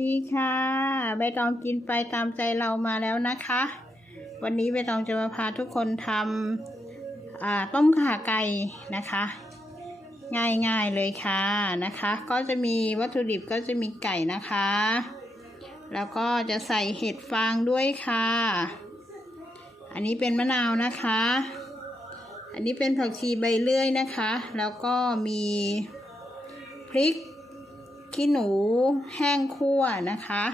สวัสดีค่ะใบตองกินไปตามใจเรามาแล้วนะคะ วันนี้ใบตองจะมาพาทุกคนทำต้มข่าไก่นะคะ ง่ายๆเลยค่ะนะคะ ก็จะมีวัตถุดิบก็จะมีไก่นะคะ แล้วก็จะใส่เห็ดฟางด้วยค่ะ อันนี้เป็นมะนาวนะคะ อันนี้เป็นผักชีใบเลื่อยนะคะ แล้วก็มีพริก ขี้หนูแห้งคั่วนะคะ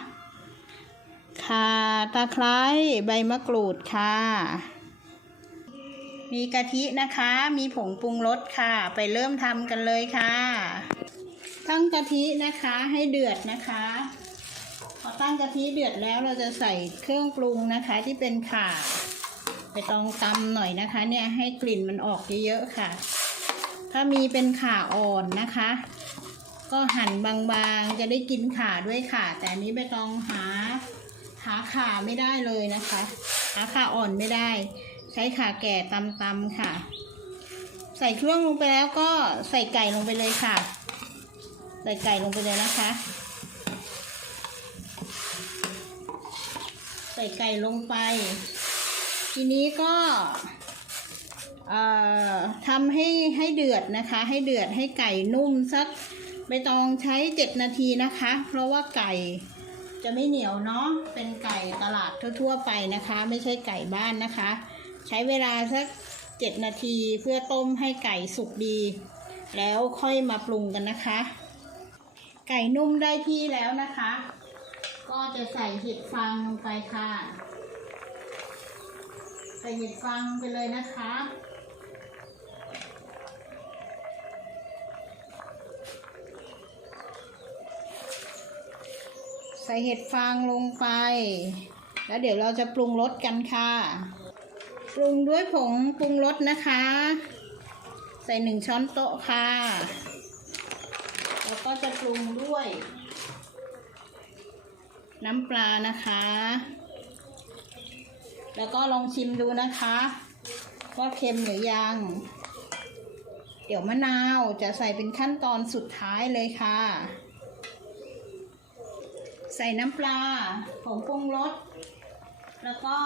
ข่าตะไคร้ใบมะกรูดค่ะ มีกะทินะคะ มีผงปรุงรสค่ะ ไปเริ่มทำกันเลยค่ะ ตั้งกะทินะคะให้เดือดนะคะ พอตั้งกะทิเดือดแล้วเราจะใส่เครื่องปรุงนะคะที่เป็นข่า ไปตองตำหน่อยนะคะ เนี่ยให้กลิ่นมันออกเยอะๆค่ะ ถ้ามีเป็นข่าอ่อนนะคะ ก็หั่นบางๆ จะได้กินขาด้วยค่ะ แต่อันนี้ใบตองหา หาขาไม่ได้เลยนะคะ หาขาอ่อนไม่ได้ ใช้ขาแก่ตำๆค่ะ ใส่เครื่องลงไปแล้วก็ใส่ไก่ลงไปเลยค่ะ ใส่ไก่ลงไปเลยนะคะ ใส่ไก่ลงไป ทีนี้ก็เอ่อทำให้ให้เดือดนะคะ ให้เดือดให้ไก่นุ่มสัก ใบตองใช้เจ็ดนาทีนะคะ เพราะว่าไก่จะไม่เหนียวเนาะ เป็นไก่ตลาดทั่วๆไปนะคะ ไม่ใช่ไก่บ้านนะคะ ใช้เวลาสักเจ็ดนาทีเพื่อต้มให้ไก่สุกดี แล้วค่อยมาปรุงกันนะคะ ไก่นุ่มได้ที่แล้วนะคะ ก็จะใส่เห็ดฟางลงไปค่ะ ใส่เห็ดฟางไปเลยนะคะ ใส่เห็ดฟางลงไป แล้วเดี๋ยวเราจะปรุงรสกันค่ะ ปรุงด้วยผงปรุงรสนะคะ ใส่หนึ่งช้อนโต๊ะค่ะ แล้วก็จะปรุงด้วย น้ำปลานะคะ แล้วก็ลองชิมดูนะคะว่าเค็มหรือยัง เดี๋ยวมะนาวจะใส่เป็นขั้นตอนสุดท้ายเลยค่ะ ใส่น้ำปลาผงปรุงรสแล้วก็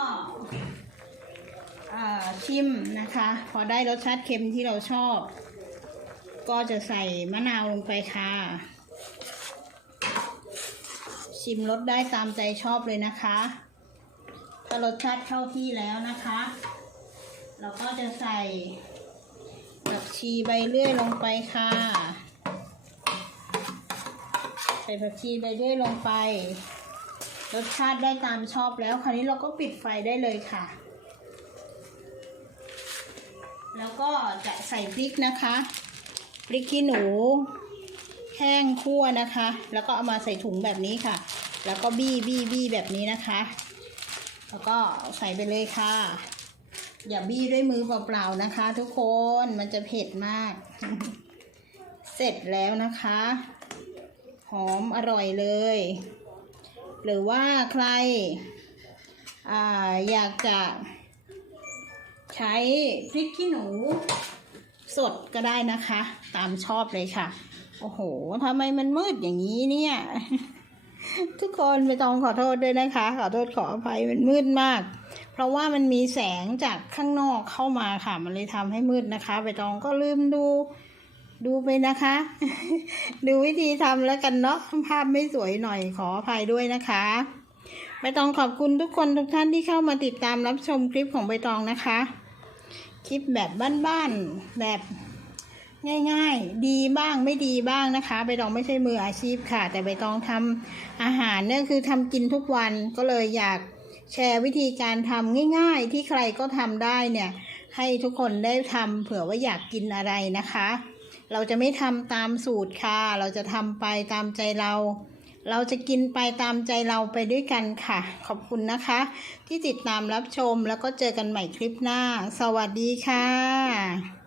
ชิมนะคะ พอได้รสชาติเค็มที่เราชอบ ก็จะใส่มะนาวลงไปค่ะ ชิมรสได้ตามใจชอบเลยนะคะถ้ารสชาติเข้าที่แล้วนะคะ เราก็จะใส่ผักชีใบเลื่อยลงไปค่ะ ส่ผักชีใบเลื่อยลงไป รสชาติได้ตามชอบแล้ว คราวนี้เราก็ปิดไฟได้เลยค่ะ แล้วก็จะใส่พริกนะคะพริกขี้หนูแห้งคั่วนะคะ แล้วก็เอามาใส่ถุงแบบนี้ค่ะ แล้วก็บี้บี้บี้แบบนี้นะคะ แล้วก็ใส่ไปเลยค่ะ อย่าบี้ด้วยมือเปล่าๆนะคะ ทุกคนมันจะเผ็ดมาก เสร็จแล้วนะคะ หอมอร่อยเลย หรือว่าใครอ่าอยากจะใช้พริกขี้หนูสดก็ได้นะคะ ตามชอบเลยค่ะ โอ้โหทำไมมันมืดอย่างนี้เนี่ย ทุกคนไม่ต้องขอโทษด้วยนะคะ ขอโทษขออภัยมันมืดมาก เพราะว่ามันมีแสงจากข้างนอกเข้ามาค่ะ มันเลยทำให้มืดนะคะใบตองก็ลืมดู ดูไปนะคะ ดูวิธีทำแล้วกันเนาะภาพไม่สวยหน่อยขออภัยด้วยนะคะใบตองขอบคุณทุกคนทุกท่านที่เข้ามาติดตามรับชมคลิปของใบตองนะคะ คลิปแบบบ้านๆแบบง่ายๆ ดีบ้างไม่ดีบ้างนะคะ ใบตองไม่ใช่มืออาชีพค่ะ แต่ใบตองทำอาหารเนี่ยคือทำกินทุกวันก็เลยอยากแชร์วิธีการทำง่ายๆ ที่ใครก็ทำได้เนี่ย ให้ทุกคนได้ทำเผื่อว่าอยากกินอะไรนะคะ เราจะไม่ทำตามสูตรค่ะ เราจะทำไปตามใจเรา เราจะกินไปตามใจเราไปด้วยกันค่ะ ขอบคุณนะคะ ที่ติดตามรับชมแล้วก็เจอกันใหม่คลิปหน้า สวัสดีค่ะ